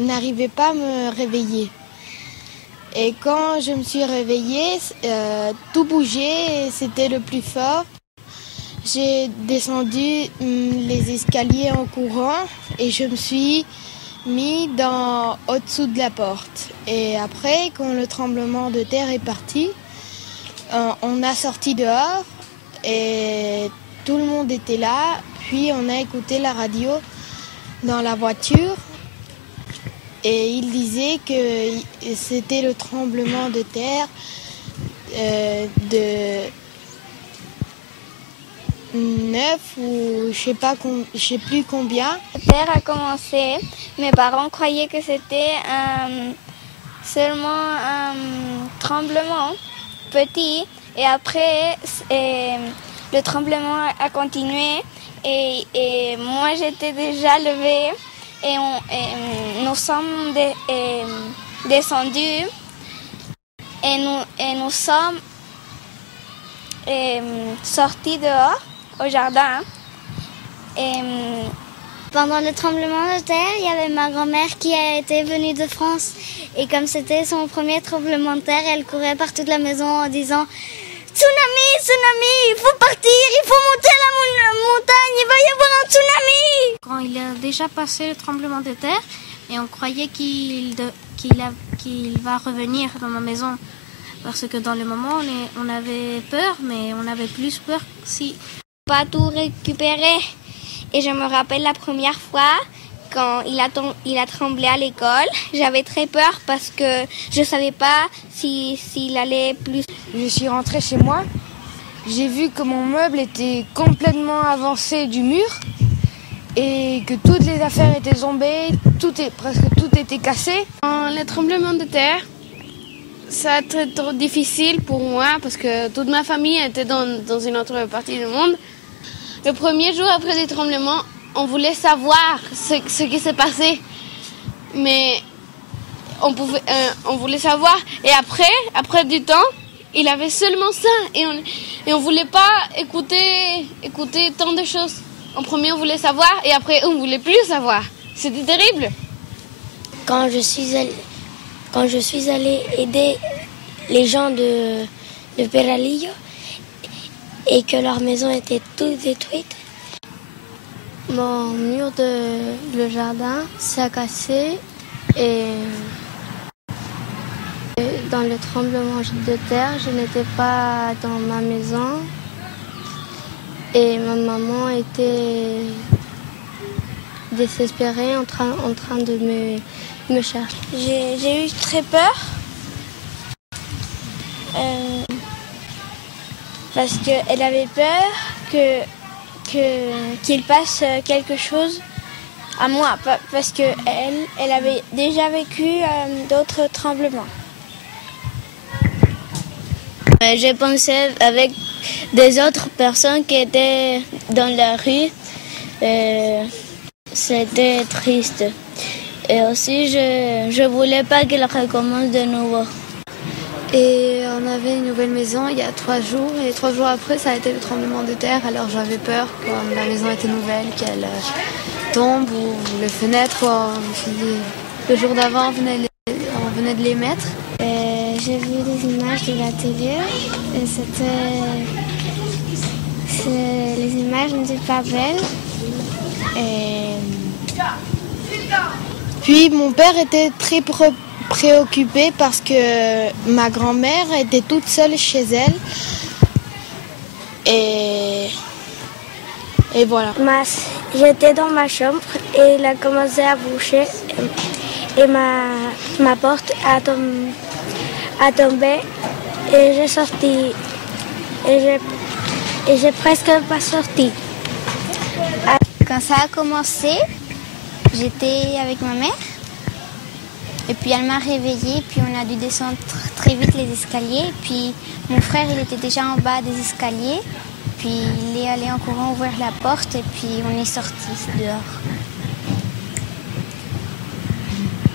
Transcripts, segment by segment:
n'arrivais pas à me réveiller. Et quand je me suis réveillée, tout bougeait et c'était le plus fort. J'ai descendu les escaliers en courant et je me suis mis au-dessous de la porte. Et après, quand le tremblement de terre est parti, on a sorti dehors et tout le monde était là. Puis on a écouté la radio dans la voiture et il disait que c'était le tremblement de terre de 9 ou je sais plus combien. La terre a commencé. Mes parents croyaient que c'était seulement un tremblement petit. Et après, le tremblement a continué. Et moi, j'étais déjà levée. Et nous sommes descendus. Et nous sommes sortis dehors au jardin. Pendant le tremblement de terre, il y avait ma grand-mère qui était venue de France. Et comme c'était son premier tremblement de terre, elle courait par toute la maison en disant « Tsunami, tsunami, il faut partir, il faut monter à la montagne, il va y avoir un tsunami !» Quand il a déjà passé le tremblement de terre, et on croyait qu'il va revenir dans ma maison. Parce que dans le moment, on avait peur, mais on avait plus peur si... Pas tout récupérer. Et je me rappelle la première fois, quand il a tremblé à l'école, j'avais très peur parce que je ne savais pas s'il allait plus. Je suis rentrée chez moi, j'ai vu que mon meuble était complètement avancé du mur et que toutes les affaires étaient tombées, presque tout était cassé. Le tremblement de terre, ça a été trop difficile pour moi parce que toute ma famille était dans une autre partie du monde. Le premier jour après le tremblement, on voulait savoir ce qui s'est passé, mais on voulait savoir. Et après du temps, il avait seulement ça et on voulait pas écouter tant de choses. En premier, on voulait savoir et après, on voulait plus savoir. C'était terrible. Quand je suis allée aider les gens de Peralillo et que leur maison était toute détruite, mon mur le jardin s'est cassé et dans le tremblement de terre, je n'étais pas dans ma maison et ma maman était désespérée en train de me chercher. J'ai eu très peur parce qu'elle avait peur qu'il passe quelque chose à moi parce qu'elle avait déjà vécu d'autres tremblements. J'ai pensé avec des autres personnes qui étaient dans la rue. C'était triste. Et aussi, je voulais pas qu'il recommence de nouveau. Et on avait une nouvelle maison il y a 3 jours. Et 3 jours après, ça a été le tremblement de terre. Alors j'avais peur, comme la maison était nouvelle, qu'elle tombe ou les fenêtres. Le jour d'avant, on venait de les mettre. J'ai vu des images de la télé. Et les images n'étaient pas belles. Puis mon père était très préoccupé parce que ma grand-mère était toute seule chez elle. Et voilà. J'étais dans ma chambre et il a commencé à bouger. Et ma porte a tombé et j'ai sorti. Et j'ai presque pas sorti. Quand ça a commencé, j'étais avec ma mère et puis elle m'a réveillée, puis on a dû descendre très vite les escaliers, puis mon frère il était déjà en bas des escaliers, puis il est allé en courant ouvrir la porte et puis on est sorti dehors.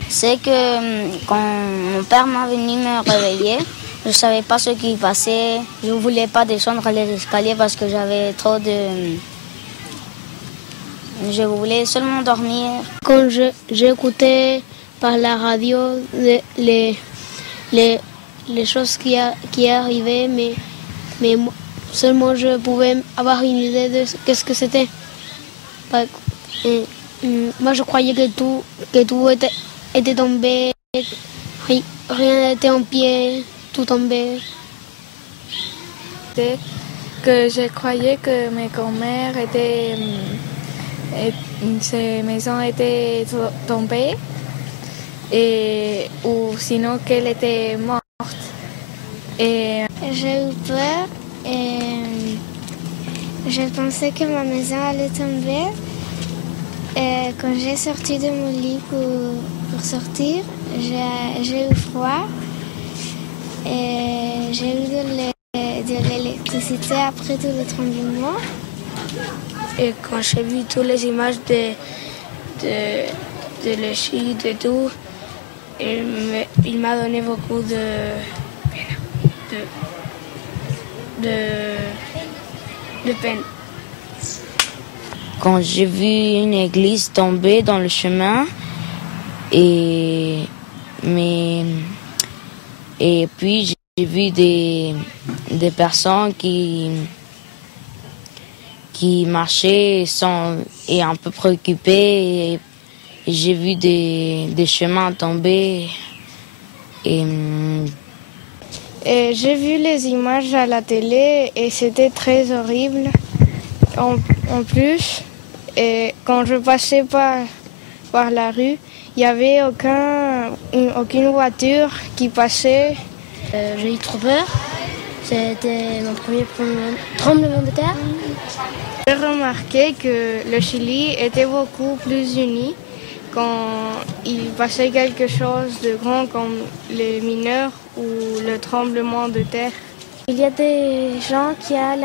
C'est que quand mon père m'a venu me réveiller, je ne savais pas ce qui passait, je ne voulais pas descendre les escaliers parce que j'avais trop de je voulais seulement dormir. Quand j'écoutais par la radio les choses qui arrivaient, mais seulement je pouvais avoir une idée de qu'est-ce que c'était. Moi, je croyais que tout était tombé, rien n'était en pied, tout tombait. Que je croyais que mes grand-mères étaient, ces maisons étaient tombées, ou sinon qu'elle était morte. J'ai eu peur et je pensais que ma maison allait tomber. Et quand j'ai sorti de mon lit pour sortir, j'ai eu froid et j'ai eu de l'électricité après tout le tremblement. Et quand j'ai vu toutes les images de la chute et tout, il m'a donné beaucoup de peine. Quand j'ai vu une église tomber dans le chemin, et puis j'ai vu des personnes qui marchaient et un peu préoccupées, et j'ai vu des chemins tomber. Et j'ai vu les images à la télé et c'était très horrible en plus. Et quand je passais par la rue, il n'y avait aucune voiture qui passait. J'ai eu trop peur. C'était mon premier tremblement de terre. J'ai remarqué que le Chili était beaucoup plus uni quand il passait quelque chose de grand comme les mineurs ou le tremblement de terre. Il y a des gens qui ont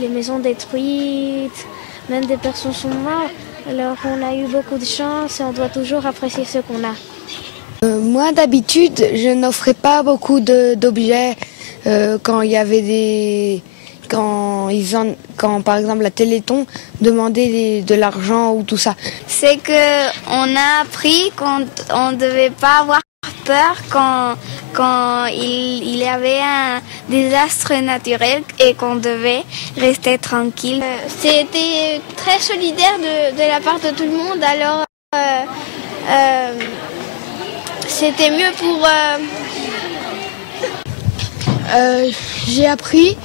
les maisons détruites, même des personnes sont mortes. Alors on a eu beaucoup de chance et on doit toujours apprécier ce qu'on a. Moi d'habitude, je n'offrais pas beaucoup d'objets quand il y avait quand par exemple la Téléthon demandait de l'argent ou tout ça. C'est que on a appris qu'on ne devait pas avoir peur quand il y avait un désastre naturel et qu'on devait rester tranquille. C'était très solidaire de la part de tout le monde, alors c'était mieux pour... J'ai appris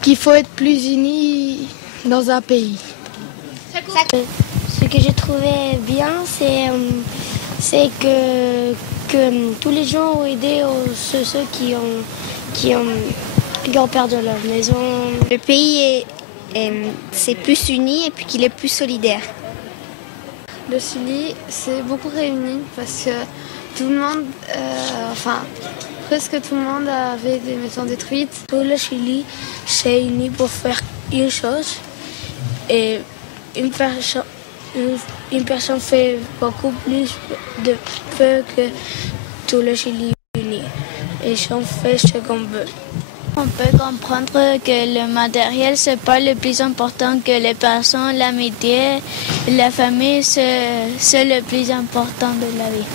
qu'il faut être plus unis dans un pays. Ce que j'ai trouvé bien, c'est que tous les gens ont aidé ceux qui ont perdu leur maison. Le pays c'est plus uni et puis qu'il est plus solidaire. Le Chili, c'est beaucoup réuni parce que tout le monde, presque tout le monde avait des maisons détruites. Tout le Chili s'est uni pour faire une chose et une personne fait beaucoup plus de peu que tout le Chili uni. Et on fait ce qu'on veut. On peut comprendre que le matériel, c'est pas le plus important que les personnes, l'amitié, la famille, c'est le plus important de la vie.